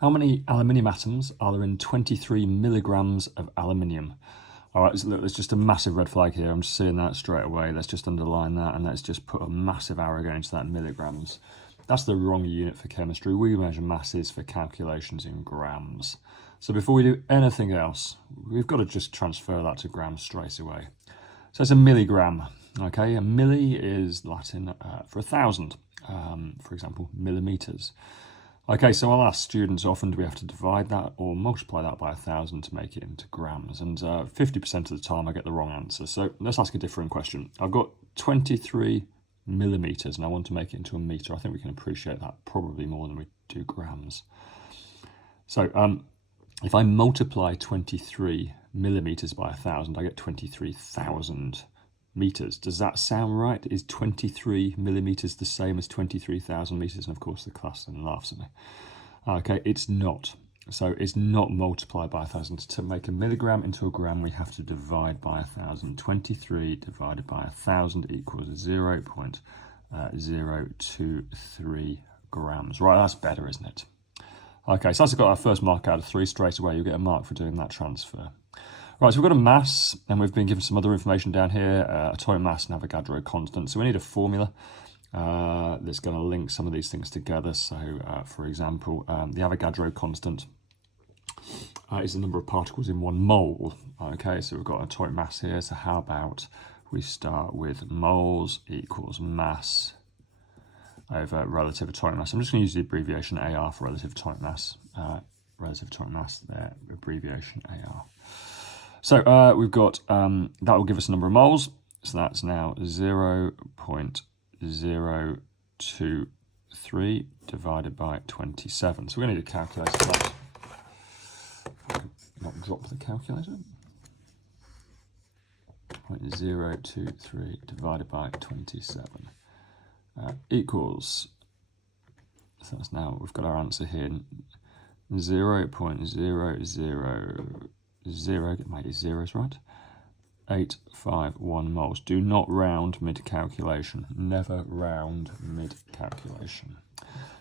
How many aluminium atoms are there in 23 milligrams of aluminium? All right, so look, there's just a massive red flag here. I'm just seeing that straight away. Let's just underline that, and let's just put a massive arrow going to that milligrams. That's the wrong unit for chemistry. We measure masses for calculations in grams. So before we do anything else, we've got to just transfer that to grams straight away. So it's a milligram, okay? A milli is Latin for 1,000, for example, millimeters. Okay, so I'll ask students, often do we have to divide that or multiply that by 1,000 to make it into grams? And 50% of the time I get the wrong answer. So let's ask a different question. I've got 23 millimeters and I want to make it into a meter. I think we can appreciate that probably more than we do grams. So if I multiply 23 millimeters by 1,000, I get 23,000 meters. Does that sound right? Is 23 millimeters the same as 23,000 meters? And of course the class then laughs at me. Okay, it's not. So it's not multiplied by 1,000. To make a milligram into a gram, we have to divide by 1,000. 23 divided by 1,000 equals 0.023 grams. Right, that's better, isn't it? Okay, so that's got our first mark out of 3 straight away. You'll get a mark for doing that transfer. Right, so we've got a mass, and we've been given some other information down here, atomic mass and Avogadro constant. So we need a formula that's going to link some of these things together. So, for example, the Avogadro constant is the number of particles in 1 mole. Okay, so we've got atomic mass here. So how about we start with moles equals mass over relative atomic mass. I'm just going to use the abbreviation AR for relative atomic mass. There, abbreviation AR. So we've got, that will give us a number of moles. So that's now 0.023 divided by 27. So we're going to need a calculator for that. Not drop the calculator. 0.023 divided by 27 equals, so that's now, we've got our answer here, 0.000, get my zeros right, 851 moles. Do not round mid-calculation. Never round mid-calculation.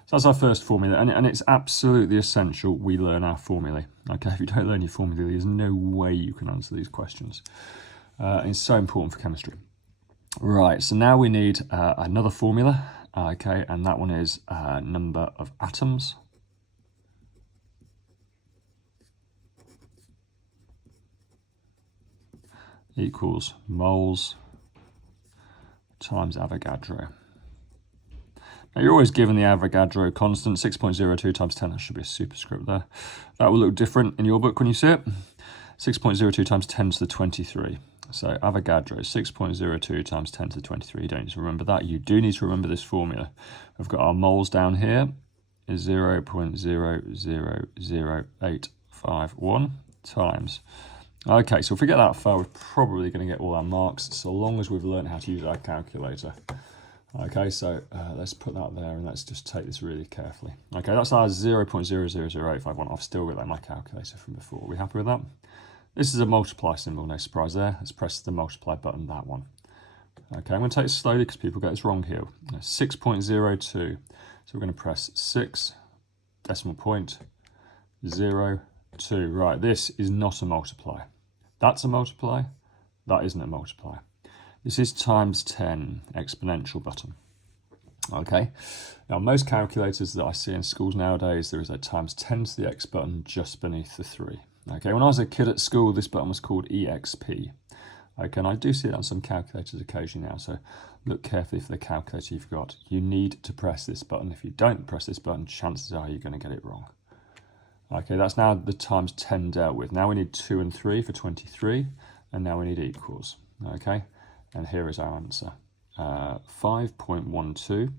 So that's our first formula, and it's absolutely essential we learn our formulae. Okay, if you don't learn your formulae, there's no way you can answer these questions. It's so important for chemistry. Right, so now we need another formula, okay, and that one is number of atoms equals moles times Avogadro. Now you're always given the Avogadro constant, 6.02 times 10, that should be a superscript there. That will look different in your book when you see it. 6.02 times 10 to the 23. So Avogadro, 6.02 times 10 to the 23. You don't need to remember that. You do need to remember this formula. We've got our moles down here is 0.000851 times. Okay, so if we get that far, we're probably going to get all our marks, so long as we've learned how to use our calculator. Okay, so let's put that there, and let's just take this really carefully. Okay, that's our 0.000851. I've still got my calculator from before. Are we happy with that? This is a multiply symbol, no surprise there. Let's press the multiply button, that one. Okay, I'm going to take it slowly because people get this wrong here. 6.02. So we're going to press 6, decimal point, 0, 2. Right, this is not a multiply. That's a multiply. That isn't a multiply. This is times 10, exponential button. Okay, now most calculators that I see in schools nowadays, there is a times 10 to the x button just beneath the 3. Okay, when I was a kid at school, this button was called EXP. Okay, and I do see that on some calculators occasionally now, so look carefully for the calculator you've got. You need to press this button. If you don't press this button, chances are you're going to get it wrong. Okay, that's now the times 10 dealt with. Now we need 2 and 3 for 23, and now we need equals. Okay, and here is our answer. 5.12.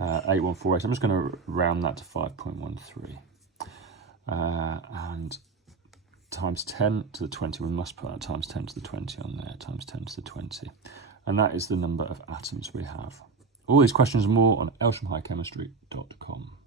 8148. I'm just going to round that to 5.13. And times 10 to the 20. We must put that times 10 to the 20 on there. Times 10 to the 20. And that is the number of atoms we have. All these questions and more on elshamhighchemistry.com.